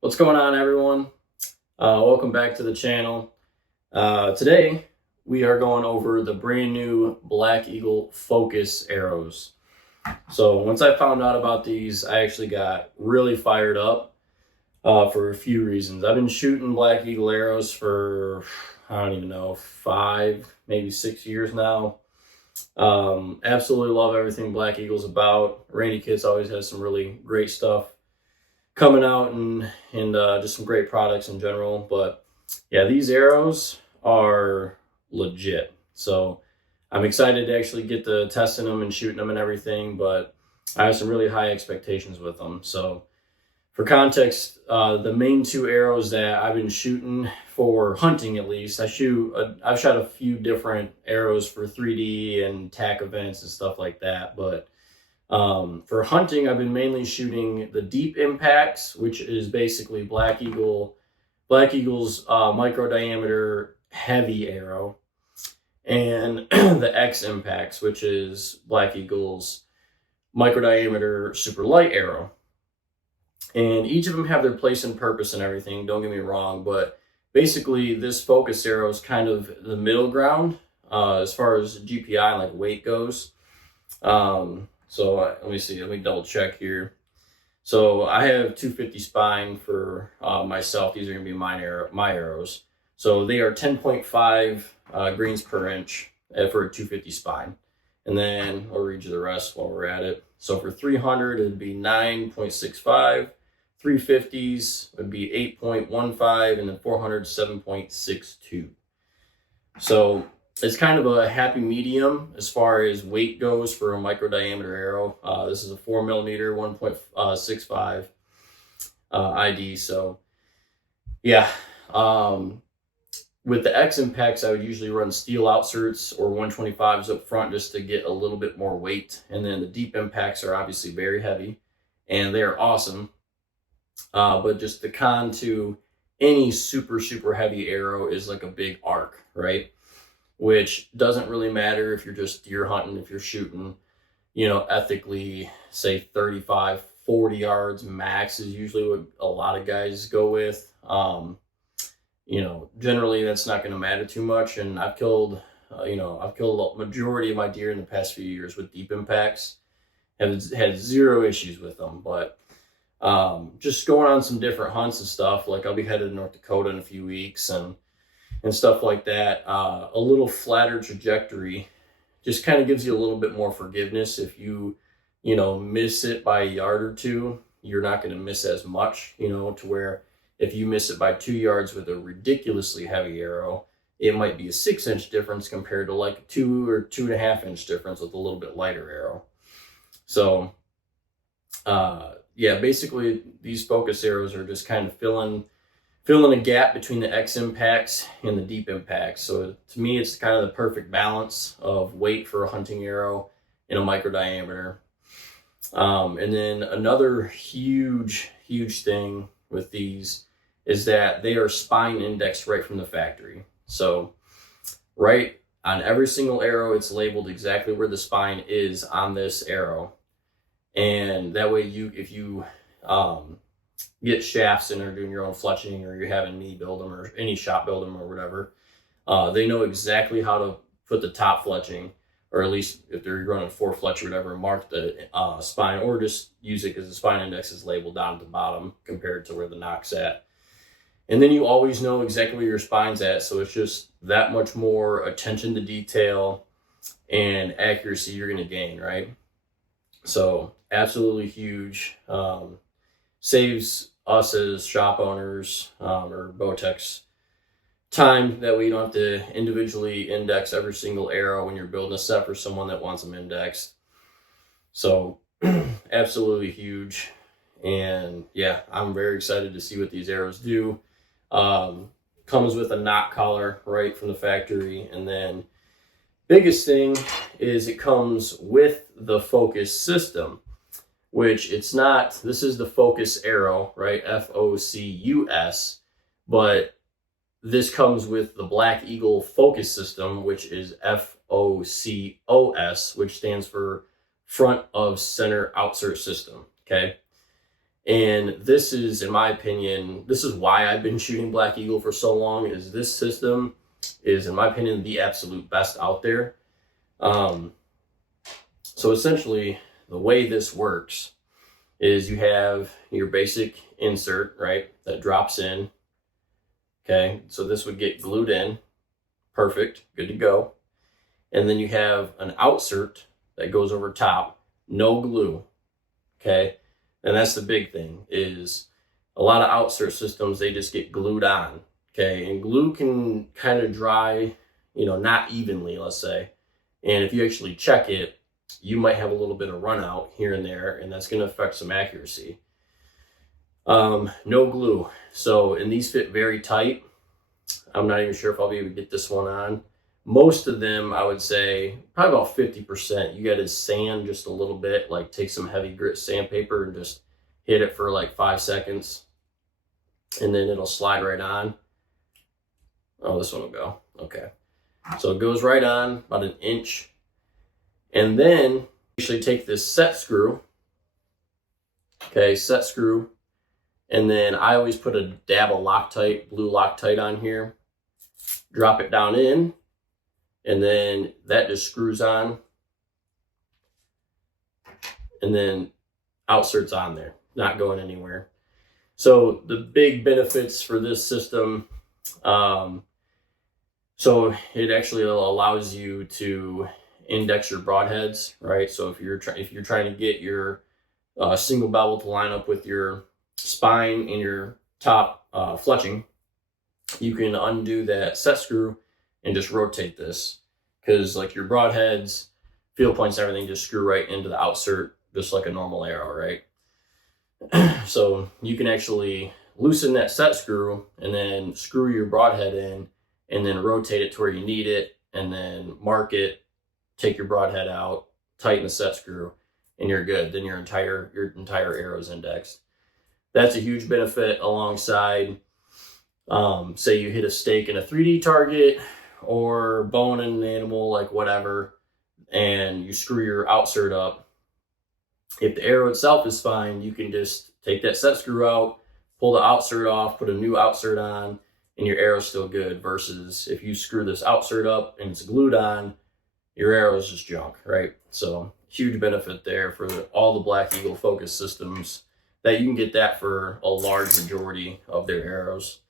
What's going on, everyone? Welcome back to the channel. Today we are going over the brand new Black Eagle Focus arrows. So once I found out about these, I actually got really fired up for a few reasons. I've been shooting Black Eagle arrows for, I don't even know, 5, maybe 6 years now. Absolutely love everything Black Eagle's about. Randy Kitts always has some really great stuff coming out, and just some great products in general. But yeah, these arrows are legit. So I'm excited to actually get to testing them and shooting them and everything, but I have some really high expectations with them. So for context, the main two arrows that I've been shooting for hunting, at least, I've shot a few different arrows for 3D and TAC events and stuff like that, but for hunting, I've been mainly shooting the deep impacts, which is basically Black Eagle's micro diameter heavy arrow, and the X impacts, which is Black Eagle's micro diameter super light arrow. And each of them have their place and purpose and everything, don't get me wrong, but basically this focus arrow is kind of the middle ground as far as GPI, like weight goes. Let me see, let me double check here. So I have 250 spine for myself. These are going to be my arrows. So they are 10.5 grains per inch for a 250 spine. And then I'll read you the rest while we're at it. So for 300, it'd be 9.65. 350s would be 8.15, and then 400, 7.62. So it's kind of a happy medium as far as weight goes for a micro diameter arrow. This is a 4mm 1.65 ID. So yeah, with the X impacts, I would usually run steel outserts or 125s up front just to get a little bit more weight. And then the deep impacts are obviously very heavy and they're awesome. But just the con to any super heavy arrow is like a big arc, right? Which doesn't really matter if you're just deer hunting, if you're shooting, ethically, say 35, 40 yards max is usually what a lot of guys go with. Generally that's not going to matter too much. And I've killed a majority of my deer in the past few years with deep impacts. Have had zero issues with them, but just going on some different hunts and stuff, like I'll be headed to North Dakota in a few weeks and stuff like that. A little flatter trajectory just kind of gives you a little bit more forgiveness. If you miss it by a yard or two, you're not going to miss as much, to where if you miss it by 2 yards with a ridiculously heavy arrow, it might be a 6-inch difference compared to like a 2 or 2.5-inch difference with a little bit lighter arrow. So yeah, basically these focus arrows are just kind of filling a gap between the X impacts and the deep impacts. So to me, it's kind of the perfect balance of weight for a hunting arrow in a micro diameter. And then another huge thing with these is that they are spine indexed right from the factory. So right on every single arrow, it's labeled exactly where the spine is on this arrow. And that way if you get shafts in or doing your own fletching, or you're having me build them or any shop build them or whatever, they know exactly how to put the top fletching, or at least if they're running 4 fletch or whatever, mark the spine, or just use it because the spine index is labeled down at the bottom compared to where the knock's at. And then you always know exactly where your spine's at, so it's just that much more attention to detail and accuracy you're going to gain, right? So absolutely huge. Saves us as shop owners or Bowtechs time that we don't have to individually index every single arrow when you're building a set for someone that wants them indexed. So absolutely huge. And yeah, I'm very excited to see what these arrows do. Comes with a knot collar right from the factory. And then biggest thing is it comes with the focus system, which it's not. This is the focus arrow, right? FOCUS, but this comes with the Black Eagle focus system, which is FOCOS, which stands for front of center outsert system. Okay. And this is, in my opinion, this is why I've been shooting Black Eagle for so long, is this system is, in my opinion, the absolute best out there. So essentially, the way this works is you have your basic insert, right, that drops in. Okay, so this would get glued in. Perfect, good to go. And then you have an outsert that goes over top, no glue. Okay, and that's the big thing, is a lot of outsert systems, they just get glued on. Okay, and glue can kind of dry, not evenly, let's say. And if you actually check it, you might have a little bit of run out here and there, and that's going to affect some accuracy. No glue. So, and these fit very tight. I'm not even sure if I'll be able to get this one on. Most of them, I would say, probably about 50%. You got to sand just a little bit, like take some heavy grit sandpaper and just hit it for like 5 seconds. And then it'll slide right on. Oh, this one will go. Okay. So it goes right on, about 1 inch. And then actually take this set screw. Okay, set screw. And then I always put a dab of Loctite, blue Loctite on here. Drop it down in. And then that just screws on. And then outserts on there, not going anywhere. So the big benefits for this system, so it actually allows you to index your broadheads, right? So if you're trying to get your single bevel to line up with your spine and your top fletching, you can undo that set screw and just rotate this, because like your broadheads, field points, everything just screw right into the outsert, just like a normal arrow, right? So you can actually loosen that set screw and then screw your broadhead in and then rotate it to where you need it, and then mark it, take your broadhead out, tighten the set screw, and you're good. Then your entire arrow is indexed. That's a huge benefit alongside, say you hit a stake in a 3D target or bone in an animal, like whatever, and you screw your outsert up. If the arrow itself is fine, you can just take that set screw out, pull the outsert off, put a new outsert on, and your arrow's still good. Versus if you screw this outsert up and it's glued on, your arrow is just junk, right? So huge benefit there for all the Black Eagle focus systems, that you can get that for a large majority of their arrows.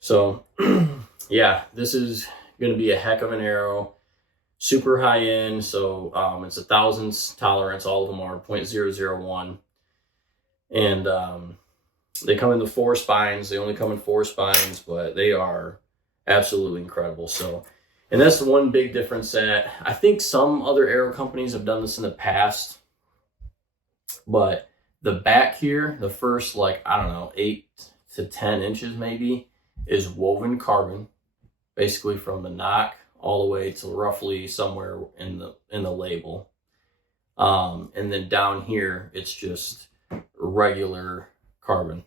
So yeah, this is going to be a heck of an arrow. Super high end. So it's a thousandths tolerance. All of them are 0.001. And they come in the 4 spines. They only come in 4 spines, but they are absolutely incredible. So, and that's the one big difference that I think some other arrow companies have done this in the past, but the back here, the first, 8 to 10 inches maybe, is woven carbon, basically from the knock all the way to roughly somewhere in the label. And then down here, it's just regular carbon.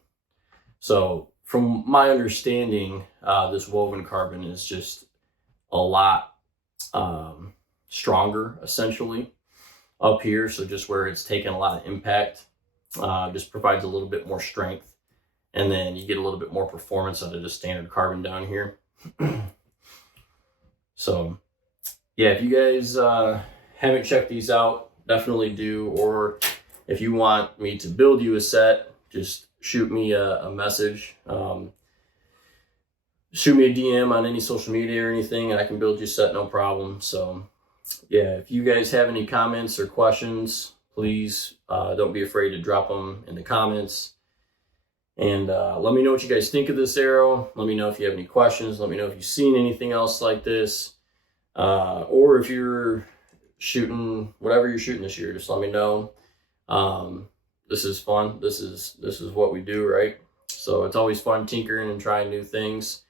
So from my understanding, this woven carbon is just a lot stronger, essentially, up here. So just where it's taken a lot of impact, just provides a little bit more strength. And then you get a little bit more performance out of just standard carbon down here. So yeah, if you guys haven't checked these out, definitely do. Or if you want me to build you a set, just shoot me a message. Shoot me a DM on any social media or anything, and I can build you a set, no problem. So yeah, if you guys have any comments or questions, please don't be afraid to drop them in the comments. And let me know what you guys think of this arrow. Let me know if you have any questions. Let me know if you've seen anything else like this. Or if you're shooting, whatever you're shooting this year, just let me know. This is fun. This is what we do, right? So it's always fun tinkering and trying new things.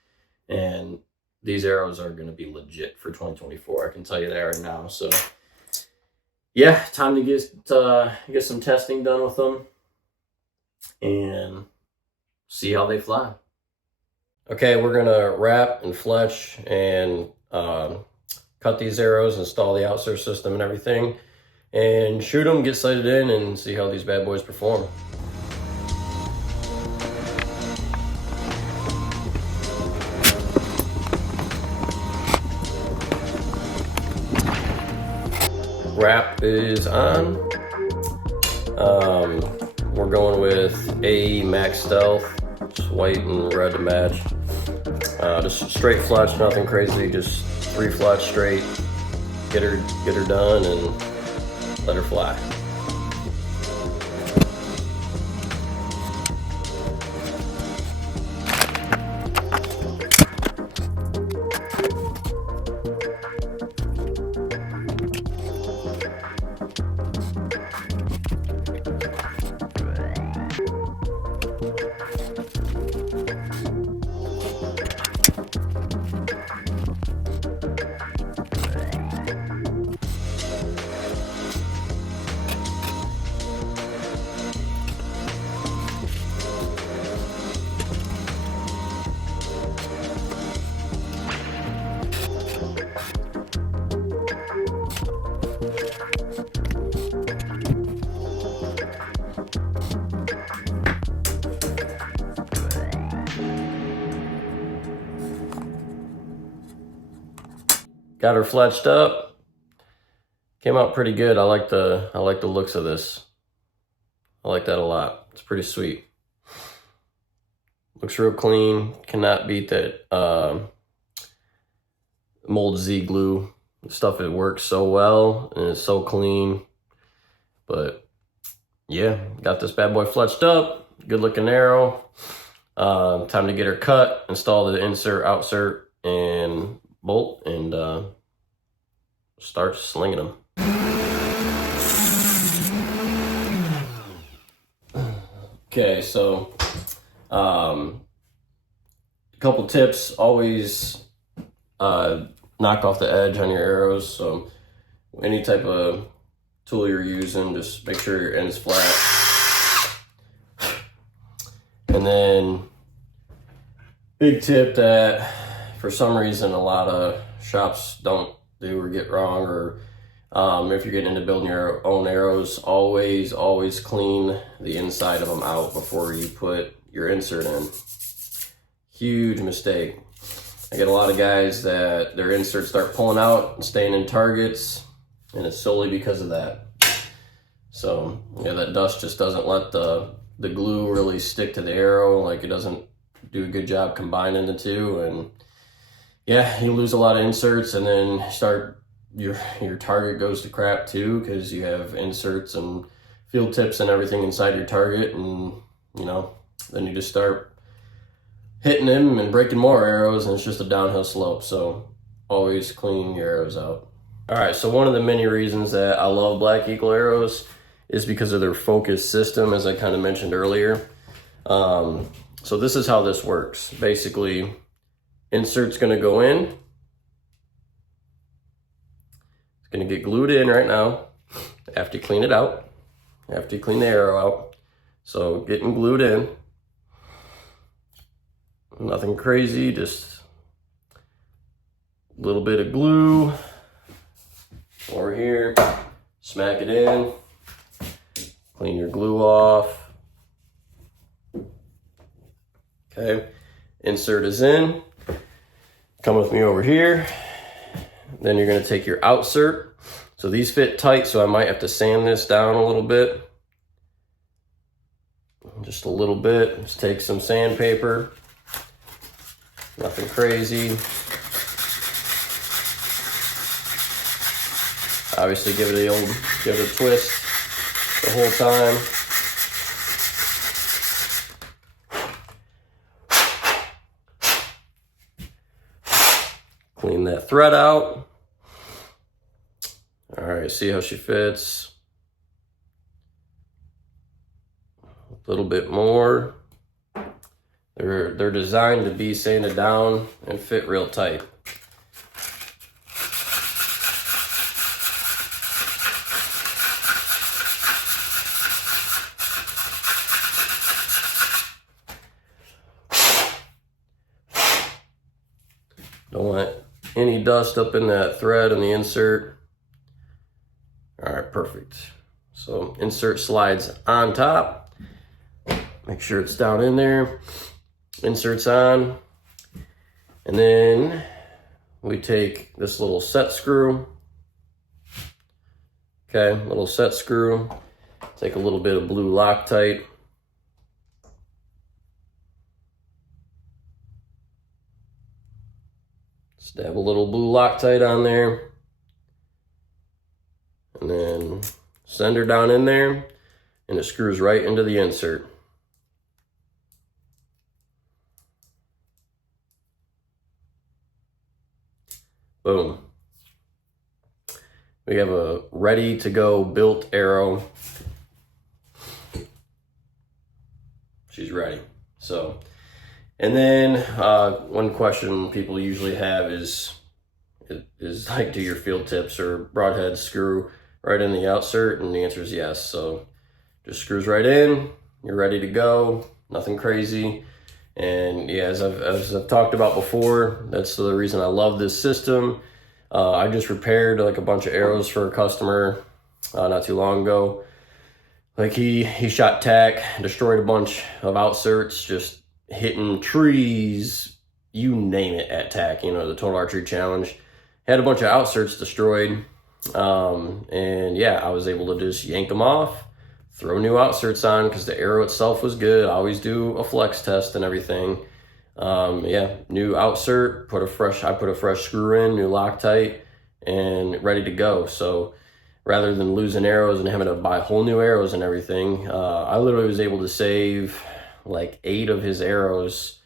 And these arrows are going to be legit for 2024. I can tell you that right now. So yeah, time to get some testing done with them and see how they fly. Okay, we're gonna wrap and fletch and cut these arrows, install the outsert system and everything, and shoot them, get sighted in, and see how these bad boys perform. wrap is on. We're going with A Max Stealth, just white and red to match. Just straight fletch, nothing crazy, just 3 fletch straight. Get her done and let her fly. Got her fletched up. Came out pretty good. I like the looks of this. I like that a lot. It's pretty sweet. Looks real clean. Cannot beat that Mold Z glue. The stuff, it works so well and it's so clean. But yeah, got this bad boy fletched up. Good looking arrow. Time to get her cut, install the insert, outsert, and bolt, and start slinging them. Okay, so a couple tips. Always knock off the edge on your arrows. So any type of tool you're using, just make sure your end's flat. And then big tip that for some reason a lot of shops don't do or get wrong, or if you're getting into building your own arrows, always clean the inside of them out before you put your insert in. Huge mistake. I get a lot of guys that their inserts start pulling out and staying in targets, and it's solely because of that. So yeah, that dust just doesn't let the glue really stick to the arrow. Like, it doesn't do a good job combining the two, and yeah, you lose a lot of inserts, and then your target goes to crap too, because you have inserts and field tips and everything inside your target, and you know, then you just start hitting them and breaking more arrows, and it's just a downhill slope. So always clean your arrows out. All right, so one of the many reasons that I love Black Eagle arrows is because of their focus system, as I kind of mentioned earlier. So this is how this works. Basically, insert's gonna go in. It's gonna get glued in right now. After you clean it out, after you clean the arrow out. So getting glued in. Nothing crazy, just a little bit of glue over here. Smack it in. Clean your glue off. Okay, insert is in. Come with me over here. Then you're gonna take your outsert. So these fit tight, so I might have to sand this down a little bit. Just a little bit. Just take some sandpaper. Nothing crazy. Obviously give it a twist the whole time. Clean that thread out. All right, see how she fits. A little bit more. They're designed to be sanded down and fit real tight. Don't want any dust up in that thread and the insert. All right, perfect. So insert slides on top. Make sure it's down in there. Inserts on. And then we take this little set screw Okay, little set screw. Take a little bit of blue Loctite. Stab a little blue Loctite on there. And then send her down in there, and it screws right into the insert. Boom. We have a ready to go built arrow. She's ready. So, and then one question people usually have is like, do your field tips or broadheads screw right in the outsert? And the answer is yes. So just screws right in, you're ready to go, nothing crazy. And yeah, as I've talked about before, that's the reason I love this system. I just repaired like a bunch of arrows for a customer not too long ago. Like he shot tack, destroyed a bunch of outserts, just hitting trees, you name it at tack, you know, the Total Archery Challenge. Had a bunch of outserts destroyed. And yeah, I was able to just yank them off, throw new outserts on because the arrow itself was good. I always do a flex test and everything. Yeah, new outsert, I put a fresh screw in, new Loctite, and ready to go. So rather than losing arrows and having to buy whole new arrows and everything, I literally was able to save like 8 of his arrows,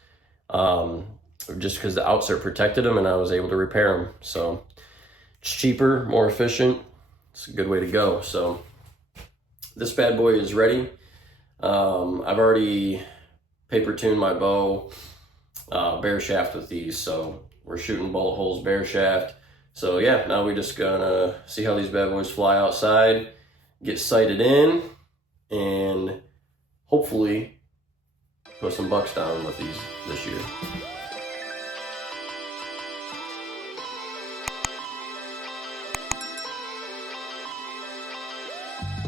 just because the outsert protected them and I was able to repair them. So it's cheaper, more efficient. It's a good way to go. So this bad boy is ready. I've already paper tuned my bow, bare shaft with these. So we're shooting bullet holes, bare shaft. So yeah, now we're just gonna see how these bad boys fly outside, get sighted in, and hopefully put some bucks down with these this year.